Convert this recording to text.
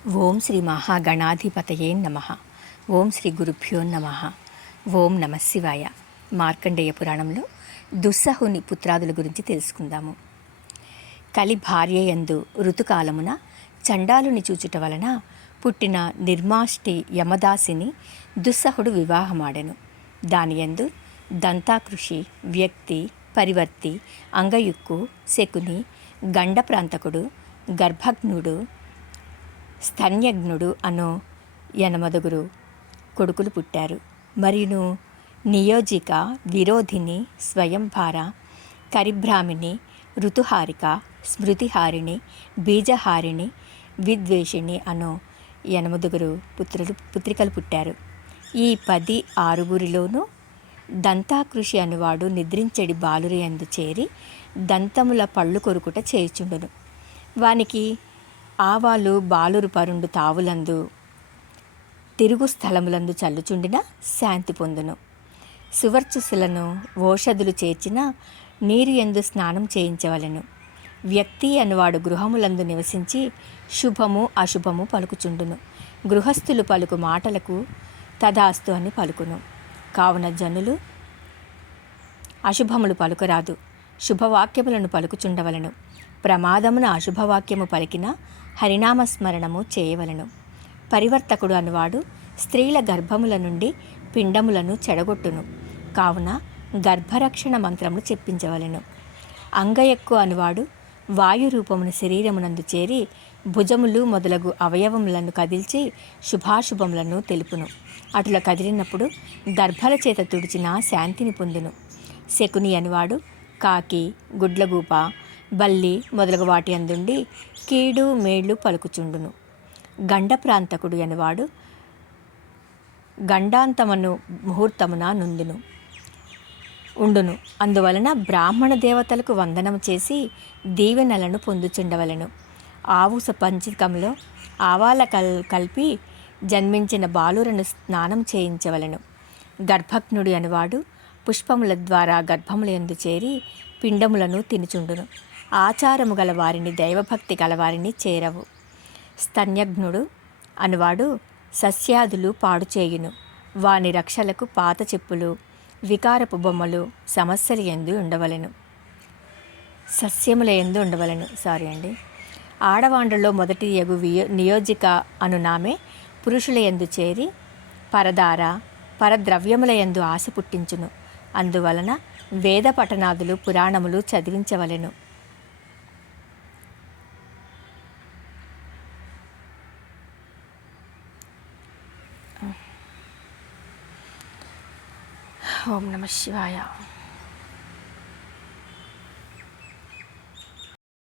ఓం శ్రీ మహాగణాధిపతయే నమః. ఓం శ్రీ గురుభ్యో నమః. ఓం నమ శివాయ. మార్కండేయ పురాణంలో దుస్సహుని పుత్రాదుల గురించి తెలుసుకుందాము. కలి భార్యయందు ఋతుకాలమున చండాలుని చూచుట వలన పుట్టిన నిర్మాష్టి యమదాసిని దుస్సహుడు వివాహమాడెను. దానియందు దంతాకృషి, వ్యక్తి, పరివర్తి, అంగయుక్కు, శకుని, గండప్రాంతకుడు, గర్భజ్ఞుడు, స్తన్యజ్ఞుడు అను 8 కొడుకులు పుట్టారు. మరియును నియోజిక, విరోధిని, స్వయంభార, కరిభ్రామిని, ఋతుహారిక, స్మృతిహారిణి, బీజహారిణి, విద్వేషిణి అను 8 పుత్రికలు పుట్టారు. ఈ 16 దంతాకృషి అనువాడు నిద్రించెడి బాలురయందు చేరి దంతముల పళ్ళు కొరుకుట చేయుచుండును. వానికి ఆవాలు బాలురు పరుండు తావులందు తిరుగు స్థలములందు చల్లుచుండిన శాంతి పొందును. సువర్చసులను ఓషధులు చేర్చిన నీరు యందు స్నానం చేయించవలెను. వ్యక్తి అనువాడు గృహములందు నివసించి శుభము అశుభము పలుకుచుండును. గృహస్థులు పలుకు మాటలకు తదాస్తు అని పలుకును. కావున జనులు అశుభములు పలుకరాదు, శుభవాక్యములను పలుకుచుండవలను. ప్రమాదమున అశుభవాక్యము పలికిన హరినామస్మరణము చేయవలను. పరివర్తకుడు అనువాడు స్త్రీల గర్భముల నుండి పిండములను చెడగొట్టును. కావున గర్భరక్షణ మంత్రములు చెప్పించవలెను. అంగయక్కు అనువాడు వాయురూపమును శరీరమునందు చేరి భుజములు మొదలగు అవయవములను కదిల్చి శుభాశుభములను తెలుపును. అటుల కదిలినప్పుడు గర్భల చేత తుడిచిన శాంతిని పొందును. శకుని అనువాడు కాకి, గుడ్లగూప, బల్లి మొదలగు వాటి అందుండి కీడు మేళ్ళు పలుకుచుండును. గండప్రాంతకుడు అనువాడు గండాంతమను ముహూర్తమున ఉండును. అందువలన బ్రాహ్మణ దేవతలకు వందనము చేసి దీవెనలను పొందుచుండవలను. ఆవు పంచకంలో ఆవాల కలిపి జన్మించిన బాలురను స్నానం చేయించవలను. గర్భజ్ఞుడు అనువాడు పుష్పముల ద్వారా గర్భములందు చేరి పిండములను తినుచుండును. ఆచారము గల వారిని, దైవభక్తి గలవారిని చేరవు. స్తన్యజ్ఞుడు అనువాడు సస్యాదులు పాడు చేయును. వాని రక్షలకు పాత చెప్పులు, వికారపు బొమ్మలు సమస్యల యందు ఉండవలెను. ఆడవాండ్రలో మొదటి యగు నియోజిక అనునామే పురుషుల యందు చేరి పరదార, పరద్రవ్యముల యందు ఆశ పుట్టించును. అందువలన వేద పఠనాదులు, పురాణములు చదివించవలెను. ఓం నమ శివాయ.